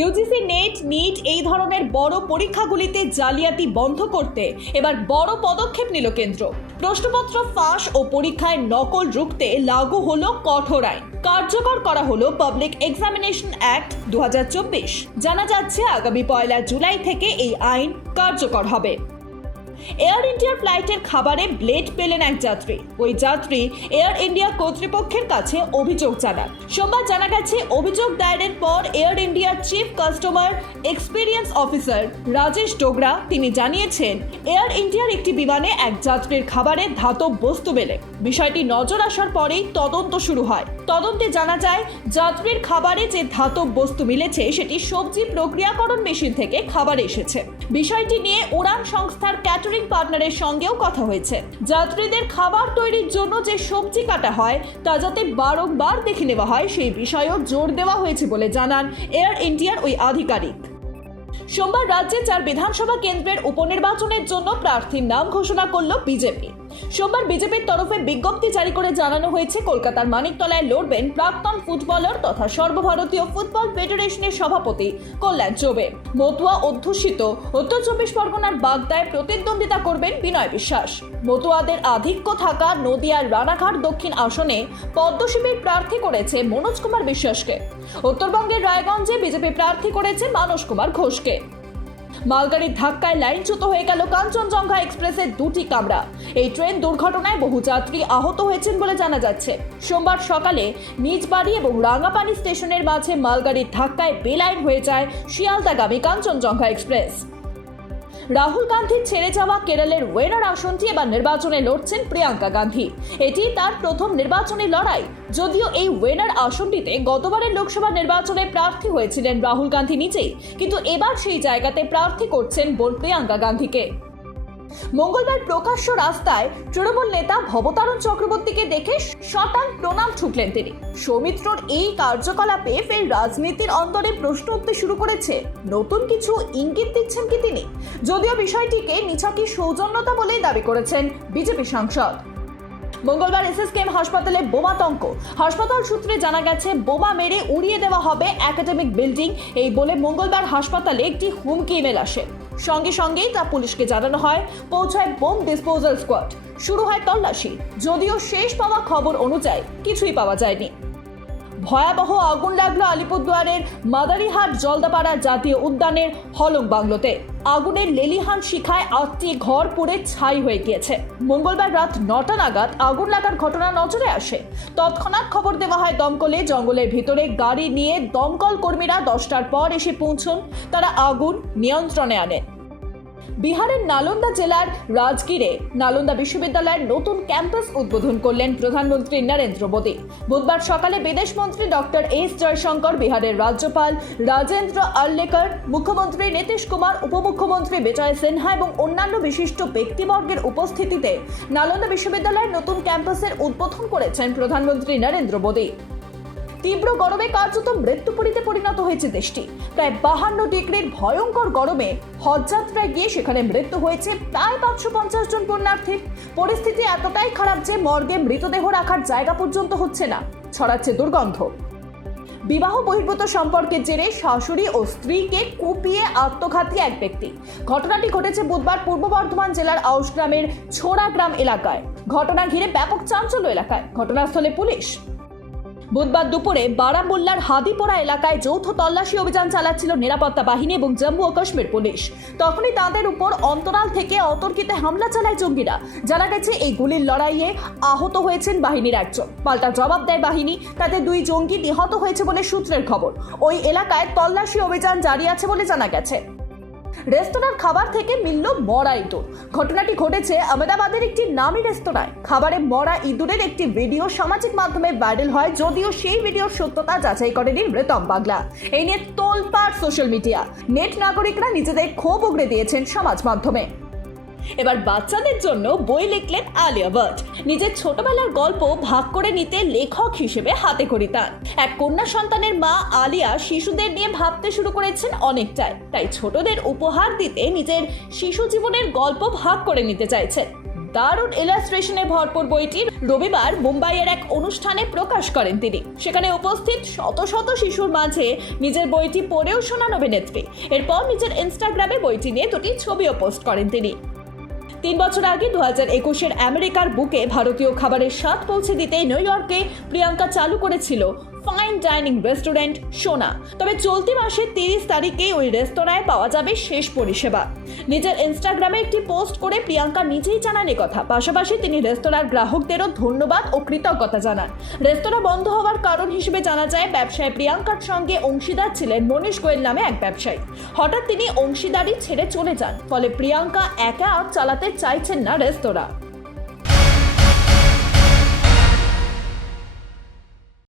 UGC net, NEET এই ধরনের বড় পরীক্ষাগুলিতে জালিয়াতি বন্ধ করতে এবার বড় পদক্ষেপ নিল কেন্দ্র। প্রশ্নপত্র ফাঁস ও পরীক্ষায় নকল রুখতে লাগু হলো কঠোর আইন। কার্যকর করা হলো পাবলিক এক্সামিনেশন অ্যাক্ট দু হাজার চব্বিশ। জানা যাচ্ছে, আগামী পয়লা জুলাই থেকে এই আইন কার্যকর হবে। এয়ার ইন্ডিয়ার ফ্লাইটের খাবারে ব্লেড পেলেন এক যাত্রী। ওই যাত্রী এয়ার ইন্ডিয়া কর্তৃপক্ষের কাছে অভিযোগ জানান। সোমবার জানা গেছে, অভিযোগ দায়েরের পর এয়ার ইন্ডিয়ার chief customer experience officer Rajesh Dogra, তিনি জানিয়েছেন এয়ার ইন্ডিয়ার একটি বিমানে এক যাত্রীর খাবারে ধাতব বস্তু মেলে। বিষয়টি নজর আসার পরেই তদন্ত শুরু হয়। তদন্তে জানা যায়, যাত্রীর খাবারে যে ধাতব বস্তু মিলেছে, সেটি সবজি প্রক্রিয়াকরণ মেশিন থেকে খাবার এসেছে। বিষয়টি নিয়ে উড়ান সংস্থার ক্যাটারিং পার্টনারের সঙ্গেও কথা হয়েছে। যাত্রীদের খাবার তৈরির জন্য যে সবজি কাটা হয়, তা যাতে বারংবার দেখে নেওয়া হয়, সেই বিষয়েও জোর দেওয়া হয়েছে বলে জানান এয়ার ইন্ডিয়ার ওই আধিকারিক। সোমবার রাজ্যে চার বিধানসভা কেন্দ্রের উপনির্বাচনের জন্য প্রার্থীর নাম ঘোষণা করল বিজেপি। সোমবার বিজেপির তরফে বিজ্ঞপ্তি জারি করে জানানো হয়েছে, কলকাতার মানিকতলায় লড়বেন প্রাক্তন ফুটবলার তথা সর্বভারতীয় ফুটবল ফেডারেশনের সভাপতি কল্যাণ চৌবে। মতুয়া অধ্যুষিত উত্তর চব্বিশ পরগনার বাগদায় প্রতিদ্বন্দ্বিতা করবেন বিনয় বিশ্বাস। মতুয়াদের আধিক্য থাকা নদিয়ার রানাঘাট দক্ষিণ আসনে পদ্মশিবির প্রার্থী করেছে মনোজ কুমার বিশ্বাসকে। উত্তরবঙ্গের রায়গঞ্জে বিজেপি প্রার্থী করেছে মানস কুমার ঘোষকে। মালগাড়ির ধাক্কায় লাইনচ্যুত হয়ে গেল কাঞ্চনজঙ্ঘা এক্সপ্রেসের দুটি কামরা। এই ট্রেন দুর্ঘটনায় বহু যাত্রী আহত হয়েছেন বলে জানা যাচ্ছে। সোমবার সকালে নিজ বাড়ি এবং রাঙাপানি স্টেশনের মাঝে মালগাড়ির ধাক্কায় বেলাইন হয়ে যায় শিয়ালদাগামী কাঞ্চনজঙ্ঘা এক্সপ্রেস। রাহুল গান্ধীর ছেড়ে যাওয়া কেরলের ওয়েনার আসনটি এবার নির্বাচনে লড়ছেন প্রিয়াঙ্কা গান্ধী। এটি তার প্রথম নির্বাচনী লড়াই। যদিও এই ওয়েনার আসনটিতে গতবারের লোকসভা নির্বাচনে প্রার্থী হয়েছিলেন রাহুল গান্ধী নিজেই। কিন্তু এবার সেই জায়গাতে প্রার্থী করছেন বোন প্রিয়াঙ্কা গান্ধীকে। মঙ্গলবার প্রকাশ্য রাস্তায় তৃণমূল নেতা ভবতারণ চক্রবর্তীকে দেখে শটান প্রণাম ঠুকলেন তিনি। সৌমিত্রর এই কার্যকলাপে ফের রাজনীতির অন্তরে প্রশ্ন উঠতে শুরু করেছে। নতুন কিছু ইঙ্গিত দিচ্ছেন কি তিনি? যদিও বিষয়টিকে নিছকই সৌজন্যতা বলেই দাবি করেছেন বিজেপি সাংসদ। মঙ্গলবার এসএসকেএম হাসপাতালে বোমাতঙ্ক হাসপাতাল সূত্রে জানা গেছে, বোমা মেরে উড়িয়ে দেওয়া হবে একাডেমিক বিল্ডিং। এই বলে মঙ্গলবার হাসপাতালে একটি হুমকি ইমেল আসে। সঙ্গে সঙ্গেই তা পুলিশকে জানানো হয়। পৌঁছায় বোম ডিসপোজাল স্কোয়াড। শুরু হয় তল্লাশি। যদিও শেষ পাওয়া খবর অনুযায়ী কিছুই পাওয়া যায়নি। ভয়াবহ আগুন লাগল আলিপুরদুয়ারের মাদারিহাট জলদাপাড়া জাতীয় উদ্যানের হলং বাংলোতে। আগুনের লেলিহান শিখায় আটটি ঘর পুড়ে ছাই হয়ে গিয়েছে। মঙ্গলবার রাত নটা নাগাদ আগুন লাগার ঘটনা নজরে আসে। তৎক্ষণাৎ খবর দেওয়া হয়, দমকলে জঙ্গলের ভিতরে গাড়ি নিয়ে দমকল কর্মীরা দশটার পর এসে পৌঁছন। তারা আগুন নিয়ন্ত্রণে আনেন। বিহারের নালন্দা জেলার রাজগীরে নালন্দা বিশ্ববিদ্যালয়ের নতুন ক্যাম্পাস উদ্বোধন করলেন প্রধানমন্ত্রী নরেন্দ্র মোদী। বুধবার সকালে বিদেশ মন্ত্রী ডক্টর এস জয়শঙ্কর, বিহারের রাজ্যপাল রাজেন্দ্র আর্লেকর, মুখ্যমন্ত্রী নীতিশ কুমার, উপমুখ্যমন্ত্রী বিজয় সিনহা এবং অন্যান্য বিশিষ্ট ব্যক্তিবর্গের উপস্থিতিতে নালন্দা বিশ্ববিদ্যালয়ের নতুন ক্যাম্পাসের উদ্বোধন করেছেন প্রধানমন্ত্রী নরেন্দ্র মোদী। তীব্র গরমে কার্যত মৃত্যুপুরীতে পরিণত হয়েছে দেশটি। প্রায় বাহান্ন ডিগ্রির ভয়ঙ্কর গরমে হজযাত্রায় গিয়ে সেখানে মৃত্যু হয়েছে প্রায় পাঁচশো পঞ্চাশ জন পুণ্যার্থীর। পরিস্থিতি এতটাই খারাপ যে মর্গে মৃতদেহ রাখার জায়গা পর্যন্ত হচ্ছে না, ছড়াচ্ছে দুর্গন্ধ। বিবাহ বহির্ভূত সম্পর্কের জেরে শাশুড়ি ও স্ত্রীকে কুপিয়ে আত্মঘাতী এক ব্যক্তি। ঘটনাটি ঘটেছে বুধবার পূর্ব বর্ধমান জেলার আউশ গ্রামের ছোড়া গ্রাম এলাকায়। ঘটনা ঘিরে ব্যাপক চাঞ্চল্য এলাকায়। ঘটনাস্থলে পুলিশ বুধবার দুপুরে বারামুল্লার হাদিপোড়া এলাকায় যৌথ তল্লাশি অভিযান চালাচ্ছিল নিরাপত্তা বাহিনী এবং জম্মু ও কাশ্মীর পুলিশ। তখনই তাদের উপর অন্তরাল থেকে অতর্কিতে হামলা চালায় জঙ্গিরা। জানা গেছে, এই গুলির লড়াইয়ে আহত হয়েছেন বাহিনীর একজন। পাল্টা জবাব দেয় বাহিনী, তাতে দুই জঙ্গি নিহত হয়েছে বলে সূত্রের খবর। ওই এলাকায় তল্লাশি অভিযান জারি আছে বলে জানা গেছে। রেস্তোরাঁর খাবার থেকে মিলল মরা ইঁদুর। ঘটনাটি ঘটেছে আহমেদাবাদের একটি নামি রেস্তোরাঁয়। খাবারে মরা ইঁদুরের একটি ভিডিও সামাজিক মাধ্যমে ভাইরাল হয়, যদিও সেই ভিডিওর সত্যতা যাচাই করেনি মৃতম বাংলা এই নিয়ে তোলপাড় সোশ্যাল মিডিয়া। নেট নাগরিকরা নিজেদের ক্ষোভ উগড়ে দিয়েছেন সমাজ মাধ্যমে। এবার বাচ্চাদের জন্য বই লিখলেন আলিয়া ভট্ট। নিজের ছোটবেলার গল্প ভাগ করে নিতে লেখক হিসেবে হাতে করি তার এক কন্যা সন্তানের মা আলিয়া শিশুদের নিয়ে ভাবতে শুরু করেছেন অনেকটাই। তাই ছোটদের উপহার দিতে নিজের শিশু জীবনের গল্প ভাগ করে নিতে চাইছেন। দারুণ ইলাস্ট্রেশনে ভরপুর বইটি রবিবার মুম্বাইয়ের এক অনুষ্ঠানে প্রকাশ করেন তিনি। সেখানে উপস্থিত শত শত শিশুর মাঝে নিজের বইটি পড়েও শোনান অভিনেত্রী এরপর নিজের ইনস্টাগ্রামে বইটি নিয়ে দুটি ছবিও পোস্ট করেন তিনি। তিন বছর আগে দু হাজার একুশের আমেরিকার বুকে ভারতীয় খাবারের স্বাদ পৌঁছে দিতে নিউ ইয়র্কে প্রিয়াঙ্কা চালু করেছিল ফাইন ডাইনিং রেস্টুরেন্ট সোনা তবে চলতি মাসের তিরিশ তারিখে ওই রেস্তোরাঁয় পাওয়া যাবে শেষ পরিষেবা। নিজের ইনস্টাগ্রামে একটি পোস্ট করে প্রিয়াঙ্কা নিজেই জানান কথা। পাশাপাশি তিনি রেস্তোরাঁর গ্রাহকদেরও ধন্যবাদ ও কৃতজ্ঞতা জানান। রেস্তোরাঁ বন্ধ হওয়ার কারণ হিসেবে জানা যায়, ব্যবসায়ী প্রিয়াঙ্কার সঙ্গে অংশীদার ছিলেন মনীষ গোয়েল নামে এক ব্যবসায়ী। হঠাৎ তিনি অংশীদারি ছেড়ে চলে যান, ফলে প্রিয়াঙ্কা একা চালাতে চাইছেন না রেস্তোরাঁ।